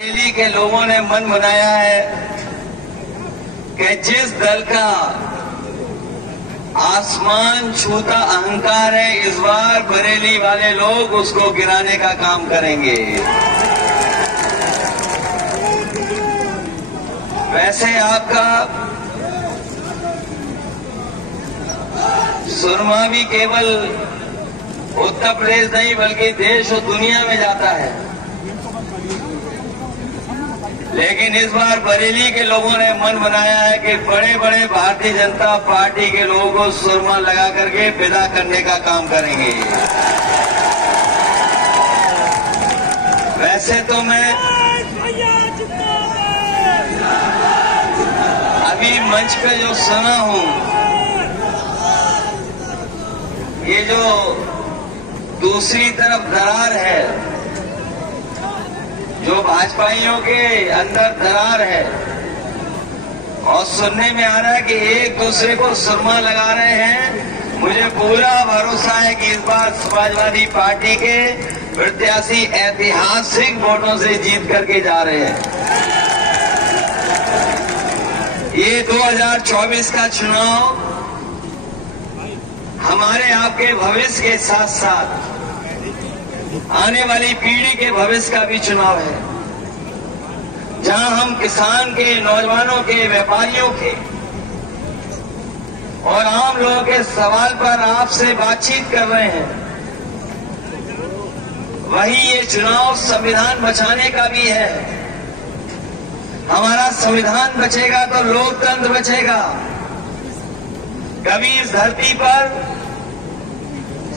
दिल्ली के लोगों ने मन बनाया है कि जिस दल का आसमान छूता अहंकार है, इस बार बरेली वाले लोग उसको गिराने का काम करेंगे। वैसे आपका सुरमा भी केवल उत्तर प्रदेश नहीं बल्कि देश और दुनिया में जाता है, लेकिन इस बार बरेली के लोगों ने मन बनाया है कि बड़े बड़े भारतीय जनता पार्टी के लोगों को सुरमा लगा करके विदा करने का काम करेंगे। वैसे तो मैं अभी मंच पे जो सुना हूं, ये जो दूसरी तरफ दरार है, जो भाजपाइयों के अंदर दरार है, और सुनने में आ रहा है कि एक दूसरे को सुरमा लगा रहे हैं, मुझे पूरा भरोसा है कि इस बार समाजवादी पार्टी के प्रत्याशी ऐतिहासिक वोटों से जीत करके जा रहे हैं। ये 2024 का चुनाव हमारे आपके भविष्य के साथ साथ आने वाली पीढ़ी के भविष्य का भी चुनाव है, जहां हम किसान के, नौजवानों के, व्यापारियों के और आम लोगों के सवाल पर आपसे बातचीत कर रहे हैं। वही ये चुनाव संविधान बचाने का भी है। हमारा संविधान बचेगा तो लोकतंत्र बचेगा। कभी इस धरती पर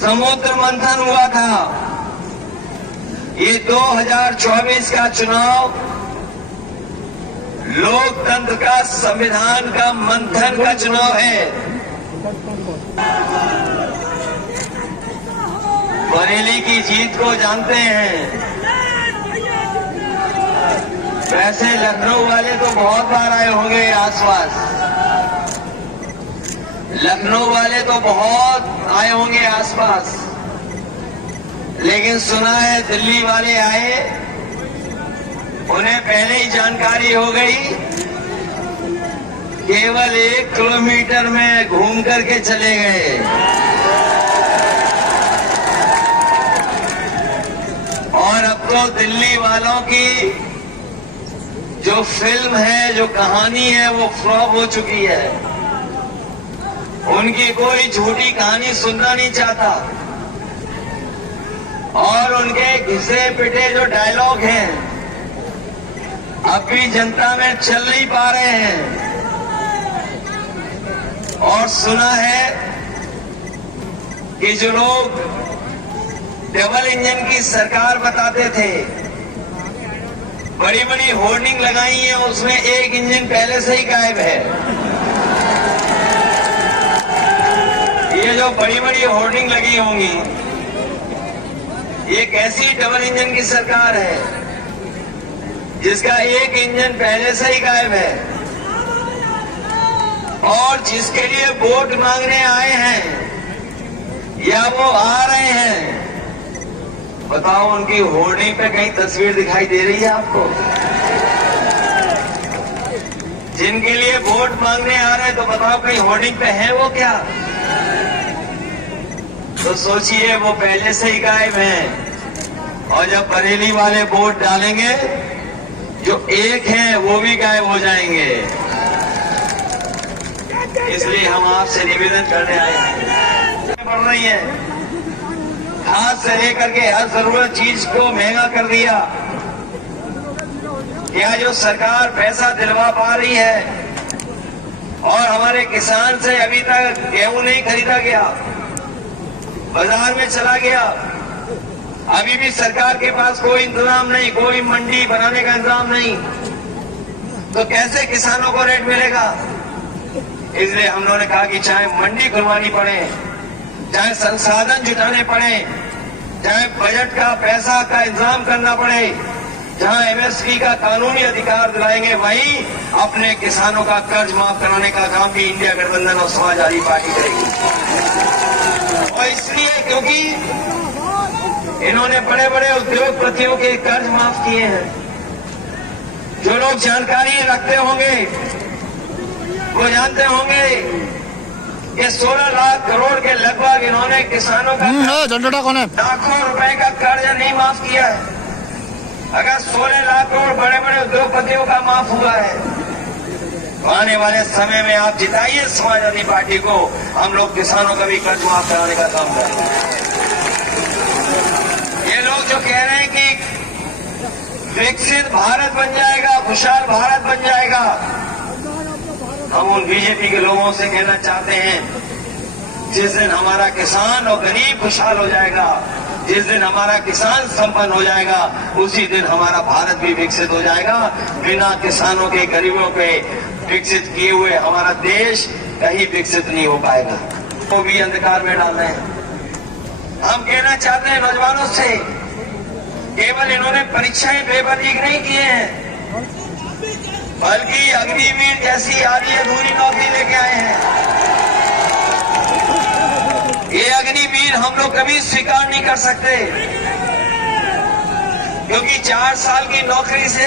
समुद्र मंथन हुआ था, ये 2024 का चुनाव लोकतंत्र का, संविधान का मंथन का चुनाव है। बरेली की जीत को जानते हैं। वैसे लखनऊ वाले तो बहुत बार आए होंगे आसपास, लखनऊ वाले तो बहुत आए होंगे आसपास, लेकिन सुना है दिल्ली वाले आए, उन्हें पहले ही जानकारी हो गई, केवल 1 किलोमीटर में घूम करके चले गए। और अब तो दिल्ली वालों की जो फिल्म है, जो कहानी है, वो फ्लॉप हो चुकी है। उनकी कोई झूठी कहानी सुनना नहीं चाहता, और उनके घिसे पिटे जो डायलॉग हैं अब भी जनता में चल नहीं पा रहे हैं। और सुना है कि जो लोग डबल इंजन की सरकार बताते थे, बड़ी बड़ी होर्डिंग लगाई है, उसमें एक इंजन पहले से ही गायब है। ये जो बड़ी बड़ी होर्डिंग लगी होंगी, ये कैसी डबल इंजन की सरकार है जिसका एक इंजन पहले से ही गायब है, और जिसके लिए वोट मांगने आए हैं या वो आ रहे हैं, बताओ उनकी होर्डिंग पे कहीं तस्वीर दिखाई दे रही है आपको? जिनके लिए वोट मांगने आ रहे हैं तो बताओ कहीं होर्डिंग पे है वो क्या? तो सोचिए वो पहले से ही गायब हैं, और जब बरेली वाले वोट डालेंगे, जो एक हैं वो भी गायब हो जाएंगे। इसलिए हम आपसे निवेदन करने आए हैं। बढ़ रही है, खाद से लेकर के हर जरूरत चीज को महंगा कर दिया। क्या जो सरकार पैसा दिलवा पा रही है, और हमारे किसान से अभी तक गेहूं नहीं खरीदा गया, बाजार में चला गया, अभी भी सरकार के पास कोई इंतजाम नहीं, कोई मंडी बनाने का इंतजाम नहीं, तो कैसे किसानों को रेट मिलेगा? इसलिए हम लोगों ने कहा कि चाहे मंडी खुलवानी पड़े, चाहे संसाधन जुटाने पड़े, चाहे बजट का पैसा का इंतजाम करना पड़े, जहां एमएसपी का कानूनी अधिकार दिलाएंगे, वहीं अपने किसानों का कर्ज माफ कराने का काम भी इंडिया गठबंधन और समाजवादी पार्टी करेगी। और इसलिए क्योंकि इन्होंने बड़े बड़े उद्योगपतियों के कर्ज माफ किए हैं, जो लोग जानकारी रखते होंगे वो जानते होंगे कि 16 लाख करोड़ के लगभग इन्होंने किसानों का लाखों रुपए का कर्ज नहीं माफ किया है। अगर 16 लाख करोड़ बड़े बड़े उद्योगपतियों का माफ हुआ है तो आने वाले समय में आप जिताइए समाजवादी पार्टी को, हम लोग किसानों का भी कर्ज माफ कराने का काम करेंगे। ये लोग जो कह रहे हैं कि विकसित भारत बन जाएगा, खुशहाल भारत बन जाएगा, हम उन बीजेपी के लोगों से कहना चाहते हैं जिस दिन हमारा किसान और गरीब खुशहाल हो जाएगा, जिस दिन हमारा किसान संपन्न हो जाएगा, उसी दिन हमारा भारत भी विकसित हो जाएगा। बिना किसानों के, गरीबों के विकसित किए हुए हमारा देश कहीं विकसित नहीं हो पाएगा। वो भी अंधकार में डाल रहे हैं। हम कहना चाहते हैं नौजवानों से, केवल इन्होंने परीक्षाएं पेपर लीक नहीं किए हैं, बल्कि अग्निवीर जैसी आधी अधूरी नौकरी लेके आए हैं। ये अग्निवीर हम लोग कभी स्वीकार नहीं कर सकते, क्योंकि 4 साल की नौकरी से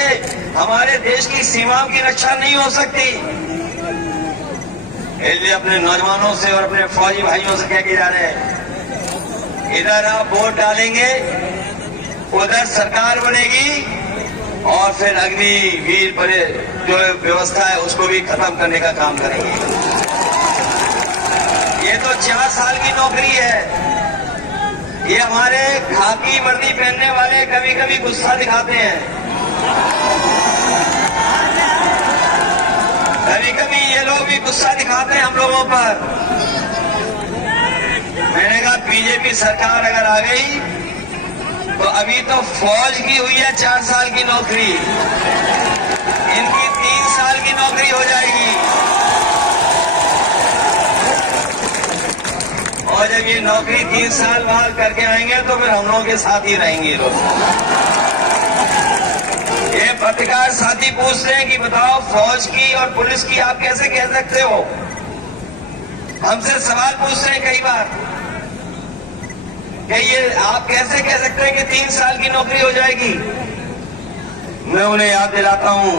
हमारे देश की सीमाओं की रक्षा नहीं हो सकती। इसलिए अपने नौजवानों से और अपने फौजी भाइयों से कह के जा रहे हैं, इधर आप वोट डालेंगे, उधर सरकार बनेगी और फिर अग्निवीर पर जो व्यवस्था है उसको भी खत्म करने का काम करेंगे। ये तो 4 साल की नौकरी है। ये हमारे खाकी वर्दी पहनने वाले कभी कभी गुस्सा दिखाते हैं, कभी कभी ये लोग भी गुस्सा दिखाते हैं हम लोगों पर। मैंने कहा बीजेपी सरकार अगर आ गई तो अभी तो फौज की हुई है 4 साल की नौकरी, इनकी 3 साल की नौकरी हो जाएगी। और जब ये नौकरी 3 साल बाद करके आएंगे तो फिर हम लोगों के साथ ही रहेंगे लोग। ये पत्रकार साथी पूछते हैं कि बताओ फौज की और पुलिस की आप कैसे कह सकते हो? हमसे सवाल पूछते हैं कई बार कि ये आप कैसे कह सकते हैं कि 3 साल की नौकरी हो जाएगी? मैं उन्हें याद दिलाता हूं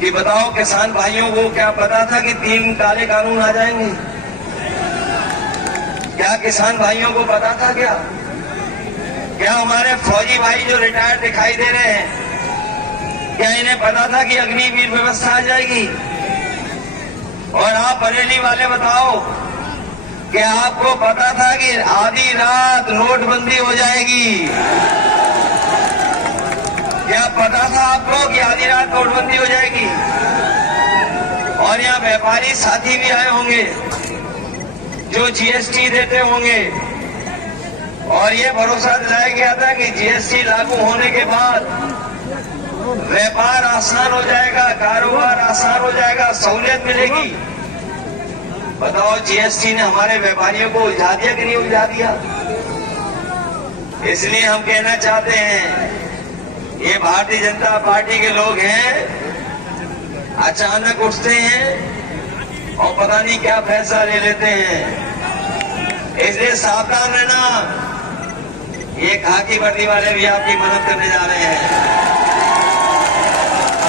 कि बताओ किसान भाइयों को क्या पता था कि 3 काले कानून आ जाएंगे? क्या किसान भाइयों को पता था? क्या हमारे फौजी भाई जो रिटायर्ड दिखाई दे रहे हैं, क्या इन्हें पता था कि अग्निवीर व्यवस्था आ जाएगी? और आप बरेली वाले बताओ, क्या आपको पता था कि आधी रात नोटबंदी हो जाएगी? क्या पता था आपको कि आधी रात नोटबंदी हो जाएगी? और यहाँ व्यापारी साथी भी आए होंगे जो जीएसटी देते होंगे, और ये भरोसा दिलाया गया था कि जीएसटी लागू होने के बाद व्यापार आसान हो जाएगा, कारोबार आसान हो जाएगा, सहूलियत मिलेगी। बताओ जीएसटी ने हमारे व्यापारियों को उलझा दिया कि नहीं उलझा दिया? इसलिए हम कहना चाहते हैं, ये भारतीय जनता पार्टी के लोग हैं, अचानक उठते हैं और पता नहीं क्या फैसला ले लेते हैं। इसलिए सावधान रहना। ये खाकी वर्दी वाले भी आपकी मदद करने जा रहे हैं।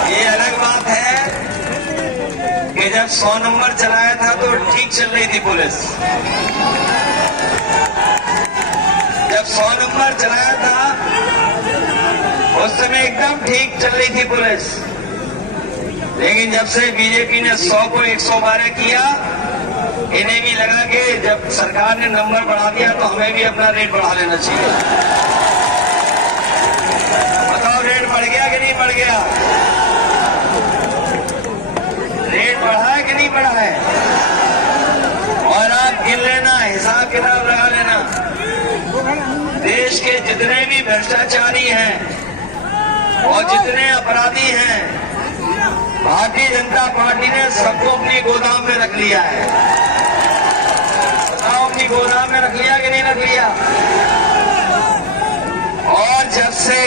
ये अलग बात है कि जब 100 नंबर चलाया था तो ठीक चल रही थी पुलिस। जब 100 नंबर चलाया था उस समय एकदम ठीक चल रही थी पुलिस, लेकिन जब से बीजेपी ने 100 को 112 किया, इन्हें भी लगा कि जब सरकार ने नंबर बढ़ा दिया तो हमें भी अपना रेट बढ़ा लेना चाहिए। बताओ रेट बढ़ गया कि नहीं बढ़ गया? रेट बढ़ा है कि नहीं बढ़ा है? और आप गिन लेना, हिसाब किताब लगा लेना, देश के जितने भी भ्रष्टाचारी हैं और जितने अपराधी हैं, भारतीय जनता पार्टी ने सबको अपनी गोदाम में रख लिया है। बताओ अपनी गोदाम में रख लिया कि नहीं रख लिया? और जब से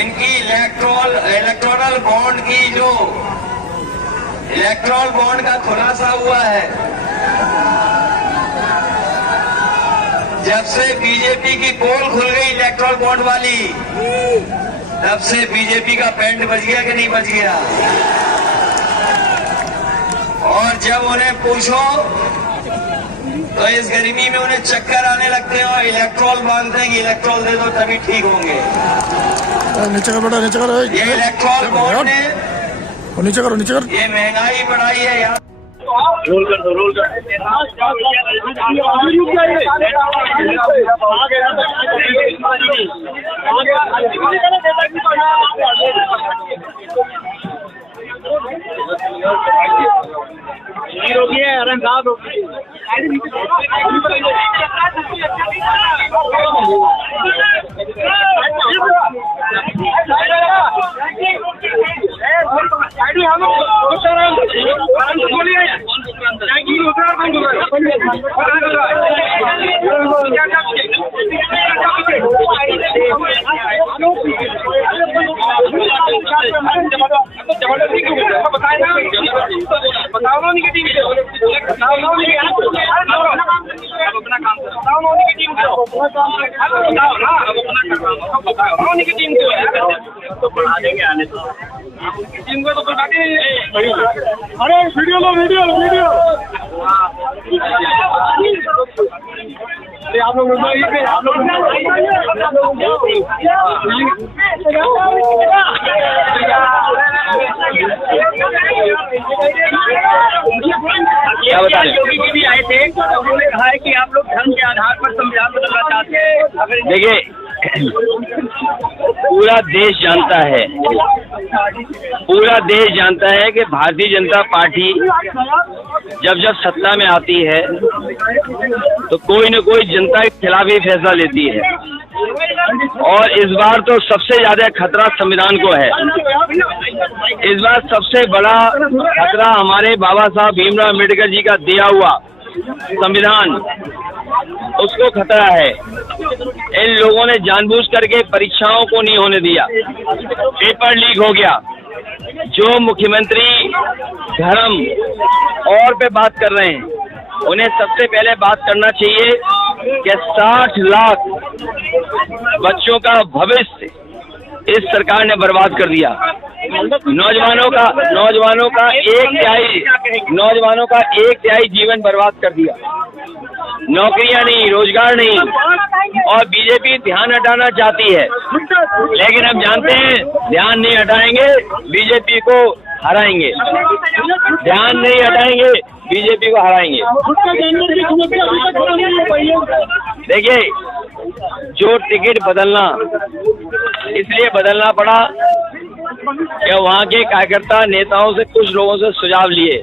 इनकी इलेक्टोरल बॉन्ड की जो इलेक्टोरल बॉन्ड का खुलासा हुआ है, जब से बीजेपी की पोल खुल गई इलेक्टोरल बॉन्ड वाली, तब से बीजेपी का पैंट बच गया कि नहीं बच गया। और जब उन्हें पूछो तो इस गर्मी में उन्हें चक्कर आने लगते हैं और इलेक्ट्रॉल मांगते हैं कि इलेक्ट्रॉल दे दो तभी ठीक होंगे। नीचे कर बेटा, नीचे कर। ये इलेक्ट्रॉल बोर्ड ने नीचे करो, नीचे कर। ये महंगाई बढ़ाई है यार। रोल कर दो, रोल कर। रोकिए, अरे ना रोकिए। अरे वीडियो लो, वीडियो वीडियो। आप लोग क्या बता रहे? योगी जी भी आए थे, उन्होंने कहा है कि आप लोग धर्म के आधार पर संविधान बदलना चाहते हैं। देखिए, पूरा देश जानता है कि भारतीय जनता पार्टी जब सत्ता में आती है तो कोई न कोई जनता के खिलाफ ही फैसला लेती है। और इस बार तो सबसे ज्यादा खतरा संविधान को है। इस बार सबसे बड़ा खतरा हमारे बाबा साहब भीमराव अम्बेडकर जी का दिया हुआ संविधान, उसको खतरा है। इन लोगों ने जानबूझ करके परीक्षाओं को नहीं होने दिया, पेपर लीक हो गया। जो मुख्यमंत्री धर्म और पे बात कर रहे हैं, उन्हें सबसे पहले बात करना चाहिए कि 60 लाख बच्चों का भविष्य इस सरकार ने बर्बाद कर दिया। नौजवानों का एक तिहाई जीवन बर्बाद कर दिया। नौकरियां नहीं, रोजगार नहीं। और बीजेपी ध्यान हटाना चाहती है, लेकिन हम जानते हैं ध्यान नहीं हटाएंगे बीजेपी को हराएंगे। ध्यान नहीं हटाएंगे बीजेपी को हराएंगे। देखिए, जो टिकट बदलना इसलिए बदलना पड़ा कि वहाँ के कार्यकर्ता नेताओं से, कुछ लोगों से सुझाव लिए।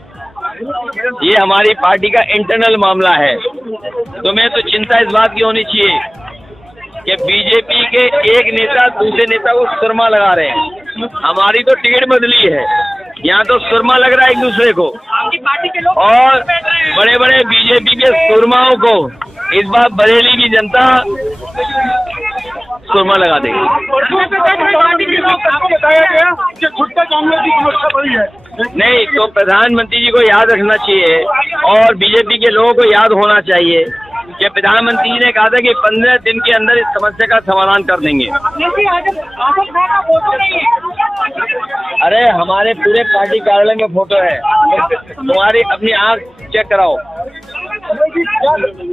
ये हमारी पार्टी का इंटरनल मामला है। तो मैं तो चिंता इस बात की होनी चाहिए कि बीजेपी के एक नेता दूसरे नेता को सुरमा लगा रहे हैं। हमारी तो टिकट बदली है, यहाँ तो सुरमा लग रहा है एक दूसरे को। और बड़े बड़े बीजेपी के सुरमाओं को इस बार बरेली की जनता सुरमा लगा देगी। नहीं तो प्रधानमंत्री जी को याद रखना चाहिए और बीजेपी के लोगों को याद होना चाहिए कि प्रधानमंत्री जी ने कहा था कि 15 दिन के अंदर इस समस्या का समाधान कर देंगे। अरे हमारे पूरे पार्टी कार्यालय में फोटो है, तुम्हारी अपनी आंख चेक कराओ।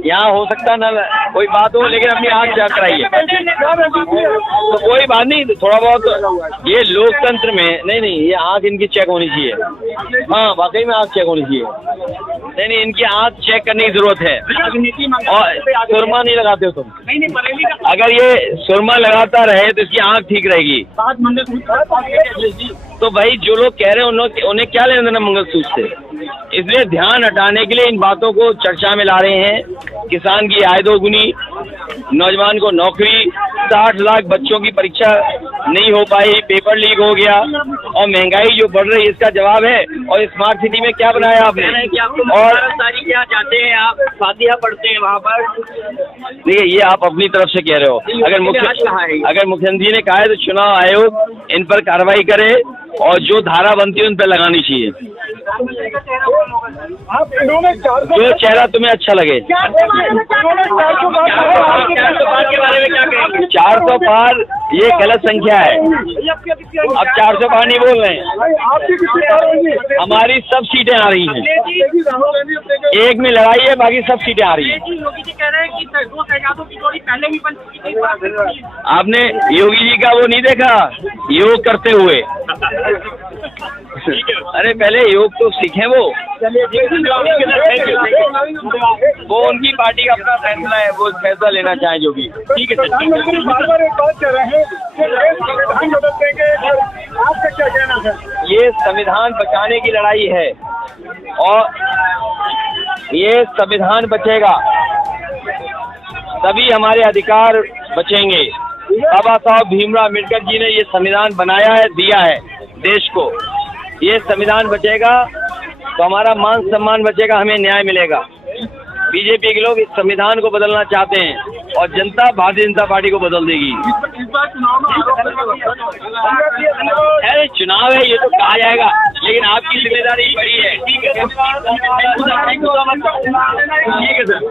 यहाँ हो सकता ना कोई बात हो, लेकिन अपनी आंख चेक कराइए। तो कोई बात नहीं, थोड़ा बहुत ये लोकतंत्र में नहीं, ये आंख इनकी चेक होनी चाहिए। हाँ, वाकई में आंख चेक होनी चाहिए। नहीं, इनकी आंख चेक करने की जरूरत है। और सुरमा नहीं लगाते हो तुम। अगर ये सुरमा लगाता रहे तो इसकी आंख ठीक रहेगी। तो भाई जो लोग कह रहे हैं उन्हें क्या लेना देना मंगलसूत्र से। इसलिए ध्यान हटाने के लिए इन बातों को चर्चा में ला रहे हैं। किसान की आय दोगुनी, नौजवान को नौकरी, 60 लाख बच्चों की परीक्षा नहीं हो पाई, पेपर लीक हो गया, और महंगाई जो बढ़ रही है इसका जवाब है। और स्मार्ट सिटी में क्या बनाया आपने? और क्या चाहते हैं आप? फातिहा पढ़ते हैं वहाँ पर। देखिए, ये आप अपनी तरफ से कह रहे हो। अगर मुख्यमंत्री ने कहा है तो चुनाव आयोग इन पर कार्रवाई करे और जो धारा बनती है उन पर लगानी चाहिए। जो चेहरा तुम्हें अच्छा लगे। 400 पार ये गलत संख्या है। अब 400 पार नहीं बोल रहे हैं। हमारी सब सीटें आ रही हैं। एक में लड़ाई है, बाकी सब सीटें आ रही हैं। योगी जी कह रहे हैं कि दो शहजादों की जोड़ी पहले भी बन चुकी थी। आपने योगी जी का वो नहीं देखा योग करते हुए? अरे पहले योग तो सीखें वो उनकी पार्टी का अपना फैसला है, वो फैसला लेना चाहे जो भी। ठीक है सर। बार एक बात कह रहे हैं कि संविधान बदल देंगे, आपका क्या कहना है? ये संविधान बचाने की लड़ाई है और ये संविधान बचेगा तभी हमारे अधिकार बचेंगे। बाबा साहब भीमराव अम्बेडकर जी ने ये संविधान बनाया है, दिया है देश को। ये संविधान बचेगा तो हमारा मान सम्मान बचेगा, हमें न्याय मिलेगा। बीजेपी के लोग इस संविधान को बदलना चाहते हैं और जनता भारतीय जनता पार्टी को बदल देगी। अरे चुनाव है ये तो कहा जाएगा, लेकिन आपकी जिम्मेदारी बड़ी है। ठीक है सर।